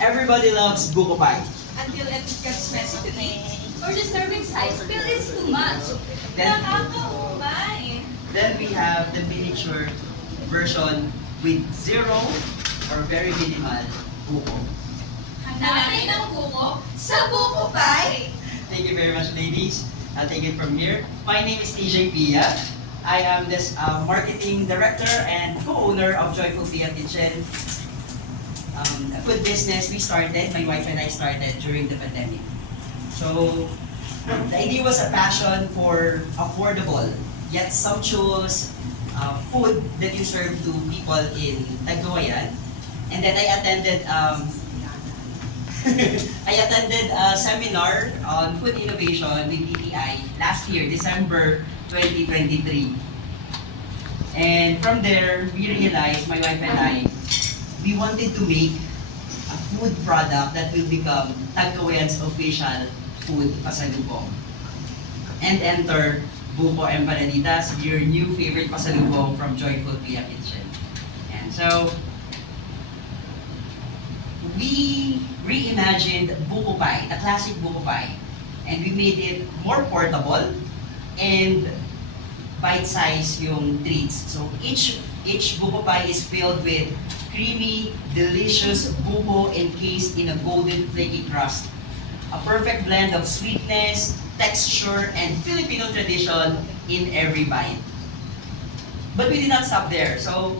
Everybody loves buko pie. Until it gets messy to eat. Or the serving size bill is too much. Then- Nakakaumay. Then we have the miniature version with zero or very minimal buko. Hanapin ang buko sa buko pie. Thank you very much, ladies. I'll take it from here. My name is TJ Pia. I am this marketing director and co-owner of Joyful Pia Kitchen. A food business we started, my wife and I started during the pandemic. So, the idea was a passion for affordable yet sumptuous food that you serve to people in Tagkawayan. And then I attended a seminar on food innovation with DTI last year, December 2023. And from there, we realized, my wife and I, we wanted to make a food product that will become Tagkawayan's official food pasalubong. And enter Buko Empanaditas, your new favorite pasalubong from Joyful Pia Kitchen. And so, we reimagined buko pie, the classic buko pie, and we made it more portable and bite-size yung treats. So each buko pie is filled with creamy, delicious buko encased in a golden flaky crust. A perfect blend of sweetness, texture, and Filipino tradition in every bite. But we did not stop there. So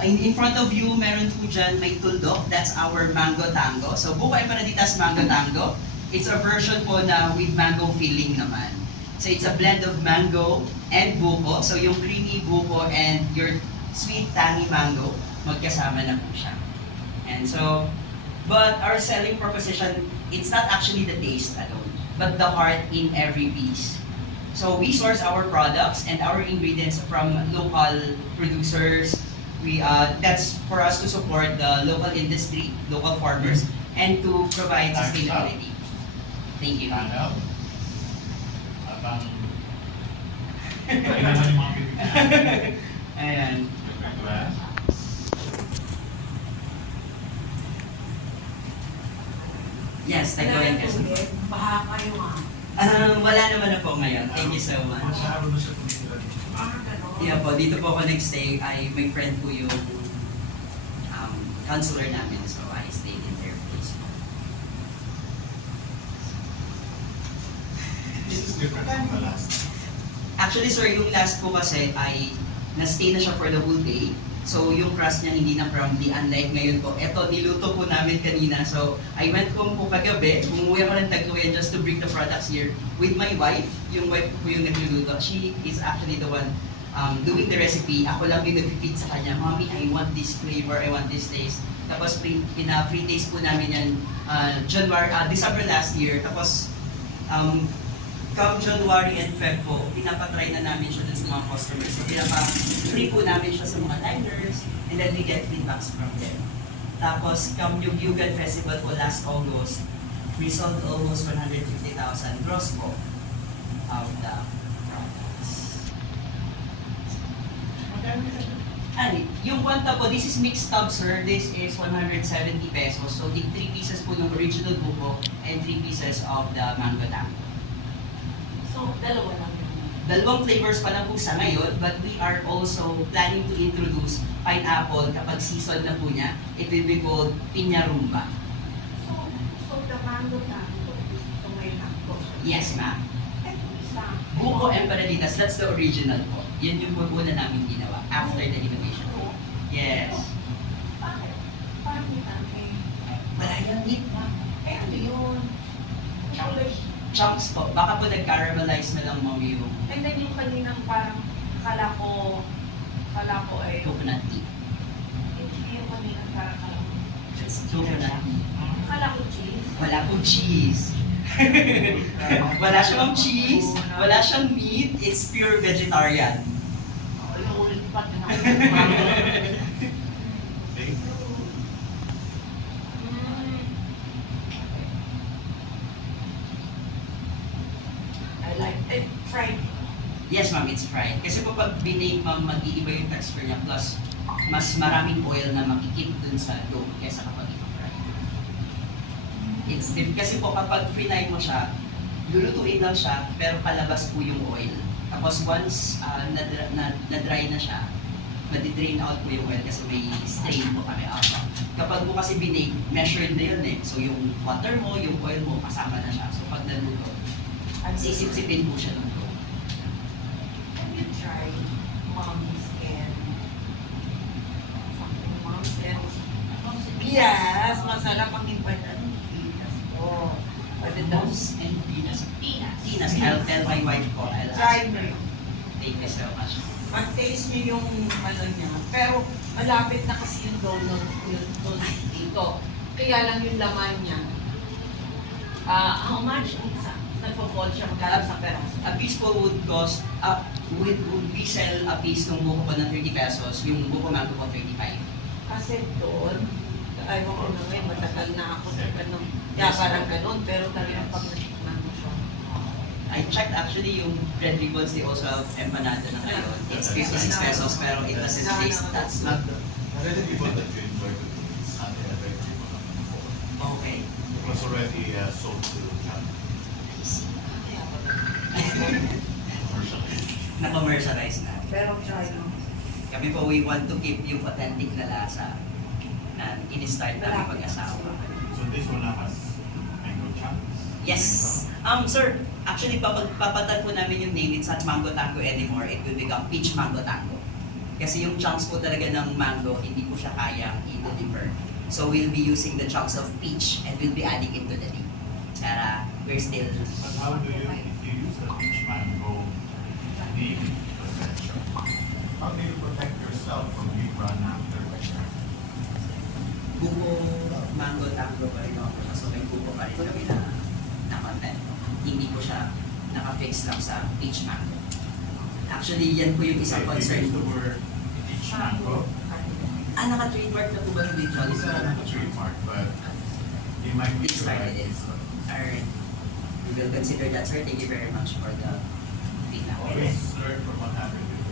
in front of you, meron po dyan may tuldok. That's our mango tango. So Buko Empanaditas Mango Tango. It's a version po na with mango filling naman. So it's a blend of mango and buko. So yung creamy buko and your sweet tangy mango, magkasama na po siya. And so, but our selling proposition, it's not actually the taste alone, but the heart in every piece. So we source our products and our ingredients from local producers. That's for us to support the local industry, local farmers, and to provide sustainability. Thank you. At ang naman yung mga bibigyan. Ayan. Yes, Tagkawayan kasi. Baha kayo Wala naman na po ngayon. Thank you so much. Masyaro na siya tumitira. gano'n. Yeah po, dito po ako nag-stay. My friend po yung counselor namin. So I stayed in their place. This is different from the last. Actually sir, yung last po kasi ay na-stay na siya for the whole day. So yung crust niya hindi na crumbly, unlike ngayon po. Ito, niluto po namin kanina. So I went home po kagabi, umuwi ako ng Tagkawayan just to bring the products here with my wife. Yung wife ko po yung nagluluto. She is actually the one doing the recipe. Ako lang yung nag-feed sa kanya, Mommy, I want this flavor, I want this taste. Tapos free taste po namin yan December last year. Tapos come January and Feb po, pinapatry na namin siya dun sa mga customers. So pinapa-free po namin siya sa mga diners and then we get feedbacks from them. Tapos come Yugyugan Festival po last August, we sold almost 150,000 gross po of the products. Ano, yung kwanta po, this is mixed tub sir, this is 170 pesos. So 3 pieces po yung original buko and 3 pieces of the mango tango. So, dalawa lang. Dalawang flavors pa lang po sa ngayon, but we are also planning to introduce pineapple kapag season na po niya. It will be called Piña Rumba. So the mango tango is the may tango. Yes, ma'am. Ito isa. Buko Empanaditas, that's the original po. Yan yung una namin ginawa after the innovation. Yes. Bakit? Parang may tango. Wala yan, meat ma'am. Eh, ano yun? Kulay. Chunks po. Baka po nag-caramelize na lang mami yung And then yung kaninang parang kala ko ay coconut tea. hindi yung kaninang parang kala ko. Just coconut. Kala ko cheese. Wala pong cheese. Wala siyang cheese, wala siyang meat, it's pure vegetarian. Oh, yung ulit pa na. Okay. I like it. Fried. Yes ma'am, it's fried. Kasi po pag binake ma'am, mag-iiba yung texture niya. Plus, mas maraming oil na makikip dun sa dough kesa kapag ito-fry. Kasi po kapag fry mo siya, lulutuin lang siya, pero palabas po yung oil. Tapos once na-dry na siya, madi-drain out po yung oil kasi may strain po kami out. Kapag mo kasi binake, measured na yun eh. So yung water mo, yung oil mo, kasama na siya. So pag naluto, sisip-sipin po siya ng dough. Have you tried mom's and something mom's and yes, masarap ang impanan ng pinas po. Pwede daw Moms and peanuts. Peanuts. Peanuts, I'll tell my wife po. I'll try ask mo her. yun. Thank you so much. Mag-taste niyo yung ano niya. Pero malapit na kasi yung donut yun dito. Kaya lang yung laman niya. How much? Nagpo-fall siya magkala sa peraso. A piece po would cost, would we sell a piece ng buko po ng 30 pesos, yung buko mango po 35. Kasi doon, ayaw ko na ngayon, matagal na ako sa ganun. Kaya parang ganun, pero talagang pag natikman mo siya. I checked actually yung Red Ribbons, they also have empanada na ngayon. It's 56 pesos pero it doesn't taste that Not good. the red people that you enjoy with is not the red people before. Okay. It was already sold to China. Commercially. Na-commercialize na. Pero try mo. Kami po, we want to keep yung authentic na lasa na in-start namin pag-asawa. So this one now has mango chunks. Yes. Sir, actually papatan po namin yung name. It's not Mango Tango anymore. It will become Peach Mango Tango. Kasi yung chunks po talaga ng mango, hindi po siya kayang i-deliver. So we'll be using the chunks of peach and we'll be adding it to the name. Para we're still... But how do you, if you use the peach mango name potential, how do you protect yourself from being run after by them? Buko Mango Tango pa rin ako. So may buko pa rin kami na content. Hindi po siya naka-fix lang sa peach mango. Actually, yan po yung isang If you concern use ko. the word peach mango, Naka-trademark na po ba yung Big Jolly? it's not a trademark, but you might be It's right. right, it is. Alright. We will consider that, sir. Thank you very much for the feedback. Always learn from what happened to you.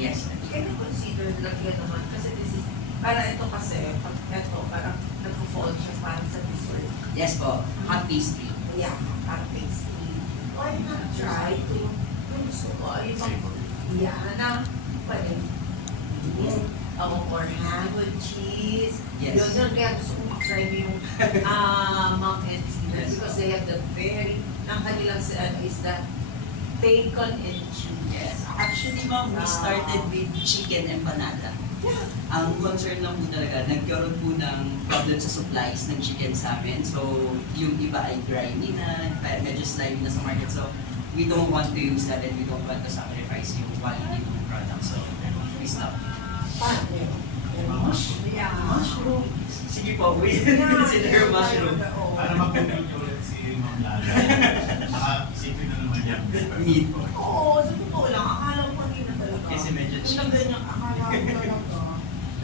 Yes. Can you consider lagyan naman? Kasi this is, para ito kasi, pag ito, parang nag-fall siya parang sa dessert. Yes po. Hot pastry. Yeah, parang pastry. Why not try to, yung gusto ko, ay Savory. yeah, na, pwede, or ham with cheese. Yes. Yun, kaya gusto kong try yung Mount and Tina Yes. because they have the very, ang kanilang is that bacon and cheese. Yes. Actually, ma'am, we started with chicken empanada. Yeah. Ang concern lang po talaga, nagkaroon po ng problem sa supplies ng chicken sa amin. So, yung iba ay grimy na, medyo slimy na sa market. So, we don't want to use that and we don't want to sacrifice yung quality ng product. So, we stop. Parang yun. Mushroom. Yeah. Mushroom. Sige po, we consider mushroom. Para mag-compute ulit si Ma'am Lala. Naka-isipin na naman yan. Meat. Oo, sa totoo lang, akala ko kanina talaga. Kasi medyo Yung lang ganyan, akala ko talaga.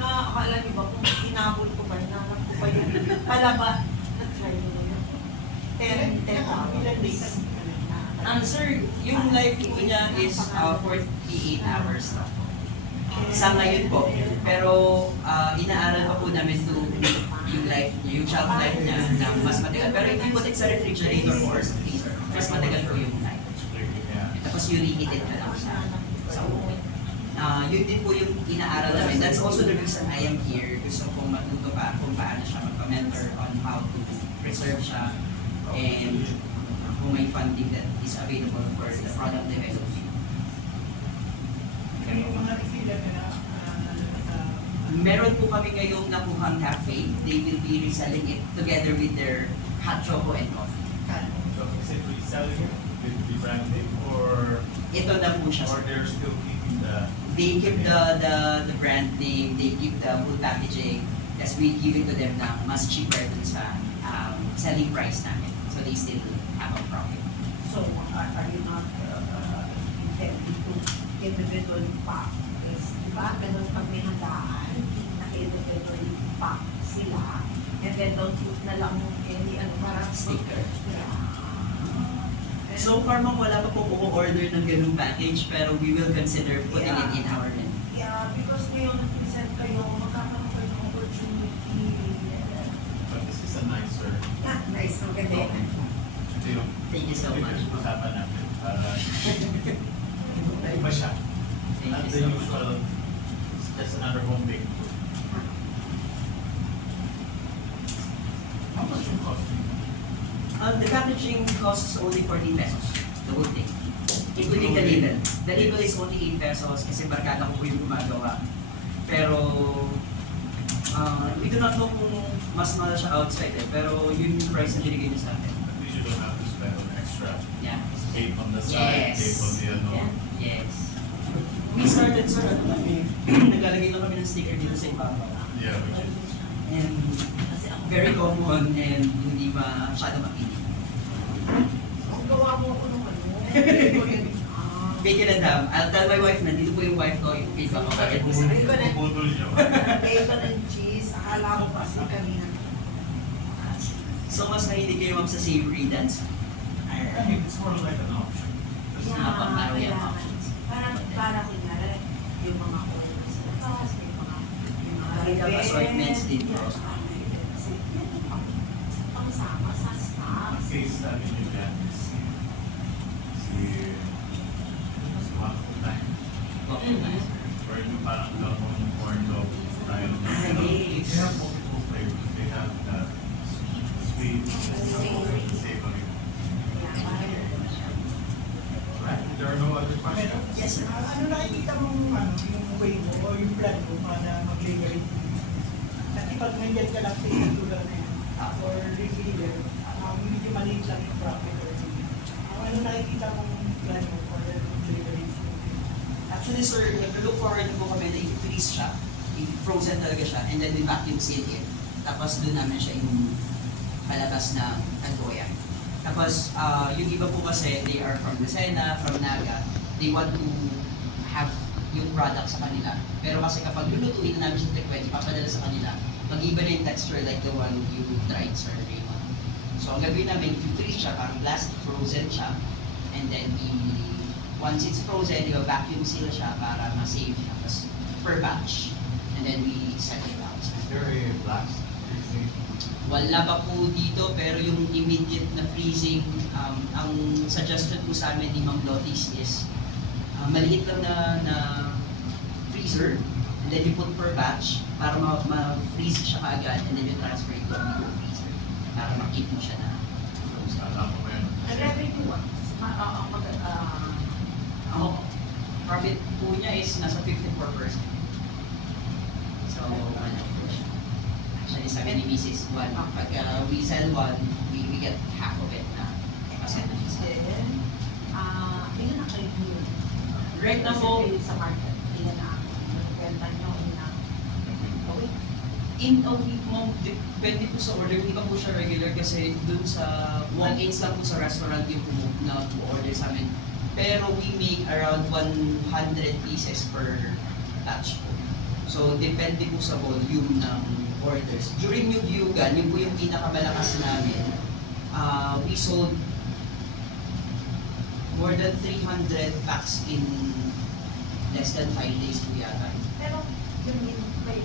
Akala niyo ba kung inabot ko ba, hinanap ko pa yun. Kala ba, nag-try mo na yun. 10 ilan days. Sir, yung life po niya is 48 hours na po. Sa ngayon po. Pero inaaral pa po namin to yung life niya, yung shelf life niya na mas matagal. Pero if you put it sa refrigerator or sa freezer, mas matagal po yung life. Yeah. Tapos you reheat it na lang sa oven. Yun din po yung inaaral namin. That's also the reason I am here. Gusto kong matuto pa kung paano siya mag-mentor on how to preserve siya and kung may funding that is available for the product development. Meron po kami ngayong nakuhang cafe. They will be reselling it together with their hot choco and coffee. So is it reselling it with the branding or Ito na po siya. they're still keeping the They keep the brand name, they keep the full packaging, as we give it to them na mas cheaper dun sa selling price namin. So they still have a profit. So, are you not intending to individually pack? Is, di ba, ganun pag may handaan, naka-individually pack sila, and then don't put na lang any, parang Sticker. Yeah. So far, ma'am, wala pa po order ng ganung package, pero we will consider putting it in our menu. Yeah, because ngayon nag-present kayo, magkakaroon kayo ng opportunity. But this is a nicer. Nice, ang ganda yan. Ito yung Thank you so much. usapan natin para iba siya. Thank Not you the so much. usual, it's just another home bake. How much yung cost? The packaging costs only 14 pesos, the whole thing. Including the label. The label is only 8 pesos kasi barkada ko po yung gumagawa. Pero, we do not know kung mas mahal siya outside eh. Pero yun yung price na binigay niya sa atin. At least you don't have to spend on extra Yeah. tape on the side, Yes. tape on the ano. Yeah. Yes. We started, sir, ano kami, naglalagay lang kami ng sticker dito sa ibabaw. Yeah, which is And very common and hindi masyado mapili. Kung gawa mo ako nung ano. Bacon and ham. I'll tell my wife na dito po yung wife ko, yung feedback ko. Bakit po bubudol nyo. Bacon and cheese. Akala ko kasi kanina. So mas mahilig kayo ma'am sa savory than sa... I mean, it's more like an option. Kasi Yeah. Parang yan kailangan. options. Parang kunyari, yung mga orders sa labas, yung mga Parang kang assortments dito. Kasi yan ang pangsama sa staff. ang case study nyo dyan is si mas time. Or yung parang dalawang corn dog style. Ah, yes. They have multiple flavors. They have the sweet, savory. Kaya parang ganun siya. Right? There are no other questions? Yes, sir. Ano nakikita mong yung way mo o yung plan mo para mag-leverage yung business? Kasi pag nandiyan ka lang sa tulad na yan, or refiller, medyo maliit lang yung profit or something. Ano nakikita mong plan mo for leverage yung business? Actually, sir, nag-look forward na po kami na i-freeze siya. I-frozen talaga siya. And then we vacuum seal it. Tapos doon namin siya yung palabas ng Angoya. Tapos, yung iba po kasi, they are from Lucena, from Naga. They want to have yung product sa kanila. Pero kasi kapag lulutuin na namin siya trikwet, ipapadala sa kanila, mag-iba na yung texture like the one you tried, Sir Raymond. So, ang gagawin namin, if you freeze siya, parang glass frozen siya, and then once it's frozen, i-vacuum seal siya para ma-save siya. Tapos, per batch. And then we set it out. Is there a blast freezing? Wala pa po dito, pero yung immediate na freezing, ang suggestion po sa amin ni Ma'am Lotis is maliit lang na freezer, and then you put per batch para ma-freeze siya kaagad, and then you transfer it to a bigger freezer para ma-keep mo siya na frozen. Alam ko yan. Nag-revenue ah. Ang profit po niya is nasa 54%. So, ano po siya. Actually, sabi ni Mrs. Juan, pag we sell one, we get half of it na percent na siya sa akin. Then, ilan na kayo yun? Right na po, Sa market, ilan na benta nyo, ilan na gawin? in a week mo, depende po sa order. Hindi pa po siya regular kasi dun sa walk-ins lang po sa restaurant yung na order sa amin. Pero we make around 100 pieces per batch po. So, depende po sa volume ng orders. During yung Yugan, yun po yung pinakamalakas namin, we sold more than 300 packs in less than 5 days po yata. Pero, yun yun, may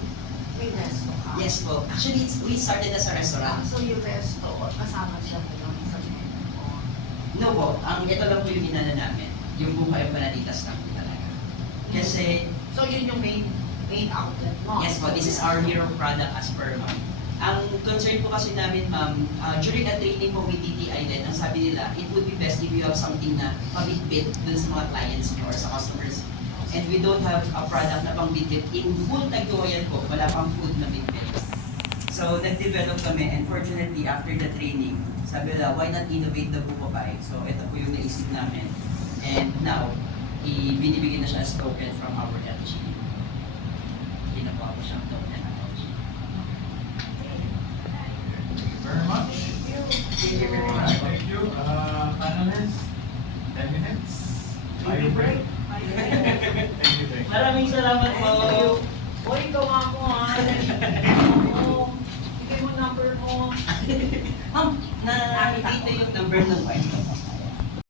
resto ka. Yes po. Actually, we started as a restaurant. So, yung resto, kasama siya ngayon sa menu ko. No po, ito lang po yung inana namin. Yung buka yung panatitas lang po talaga. Kasi, So, yun yung main outlet mo. yes po, this is our hero product as per ma'am. Ang concern po kasi namin ma'am, during a training po with TT Island, ang sabi nila, it would be best if you have something na pabitbit dun sa mga clients niyo or sa customers. And we don't have a product na pang bitbit. In full Tagduoyan po, wala pang food na bitbit. So, nag-develop kami, and fortunately, after the training, sabi nila, why not innovate the buko pie? So, ito po yung naisip namin. And now, binibigyan na siya as token from our LG. Ginawa ko siyang token ng LG. Thank you very much. Thank you very much. Thank you. Panelists, 10 minutes. Bio break. Thank you, thank you. Maraming salamat po. Uy, gawa mo ha. Ako. Bigay mo number mo. Ma'am, na-date yung number ng wife ko.